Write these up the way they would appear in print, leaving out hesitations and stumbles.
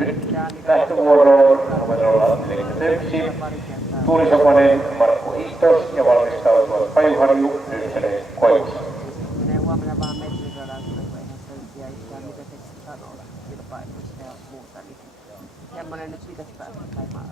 Nyt lähtövuoroon numerolla 41. Tuulisopanen Markku Istos ja valmistautuvat Pajuharju Nyrsselen Koivussa. Menee huomenna vaan metriradaan, kun eihän se nyt tiedä yhtään, mitä se sanoo kilpailuista ja muuta. Niin semmoinen nyt pitäisi päästä käymään.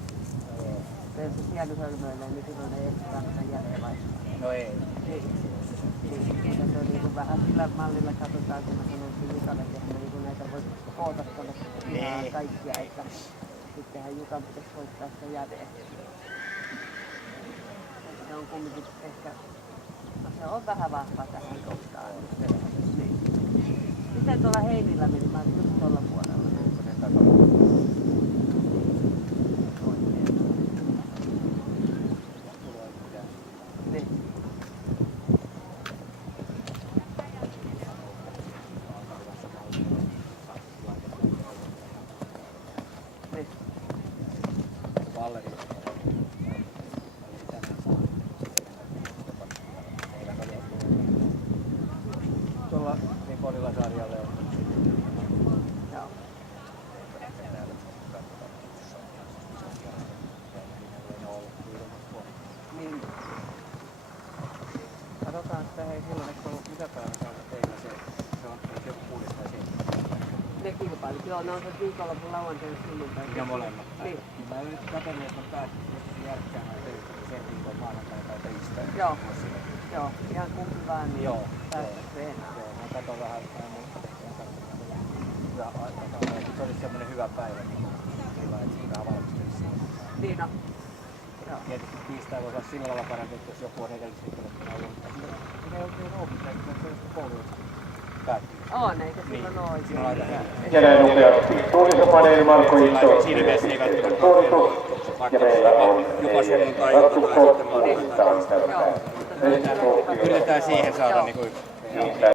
Jos se siellä hölmöilee, niin silloin ei etsitään mitään jälleen vaihtaa. No ei. Niin, se on niin kuin vähän sillä mallilla katsotaan, kun mä sanoin Jukalle, että niin kuin näitä voi koota tuonne ihan kaikkia, että sittenhän Jukan pitäisi hoitaa sitä jädeen. Se on kumminkin ehkä, no se on vähän vahva tähän kohtaan. Niin. Miten tuolla Heinillä meni? Mä olin just tuolla puolella. Niin. Valleri. Tuolla niin Kodilla sarjalle on. Joo. Niin. Katsotaan sitä hei silloin, että on mitä päivänä teillä se on joku puhdistaa siinä. Ne kilpailut, joo, ne on se viikonlopun lauantaina sunnuntaina. Ja molemmat. Niin. Mä nyt katson, että on päässyt järkkäämään töistä sen viikon maanantaina tai tiistaina. Joo. Joo, ihan kumpi vaan, niin Joo. päästä treenaamaan. Joo, mä katson vähän muuta. Hyvä aika. Se olisi semmoinen hyvä päivä, niin sillä että siinä vähän valmistelisi siihen. Niin on. Joo. Tietysti tiistai voisi olla sillä lailla parempi, että jos joku on edellisviikkona ollut. Siinä ei oikein oppia, kun se on koulu päättyy. On, eikä silloin ole oikein. Ja näin nopeasti Tuulisopanen Markku Istos. Siinä mielessä ei välttämättä Ja meillä on jopa sunnuntai Rattukko, tai sitten Yhdistään. yritetään siihen saada niin kuin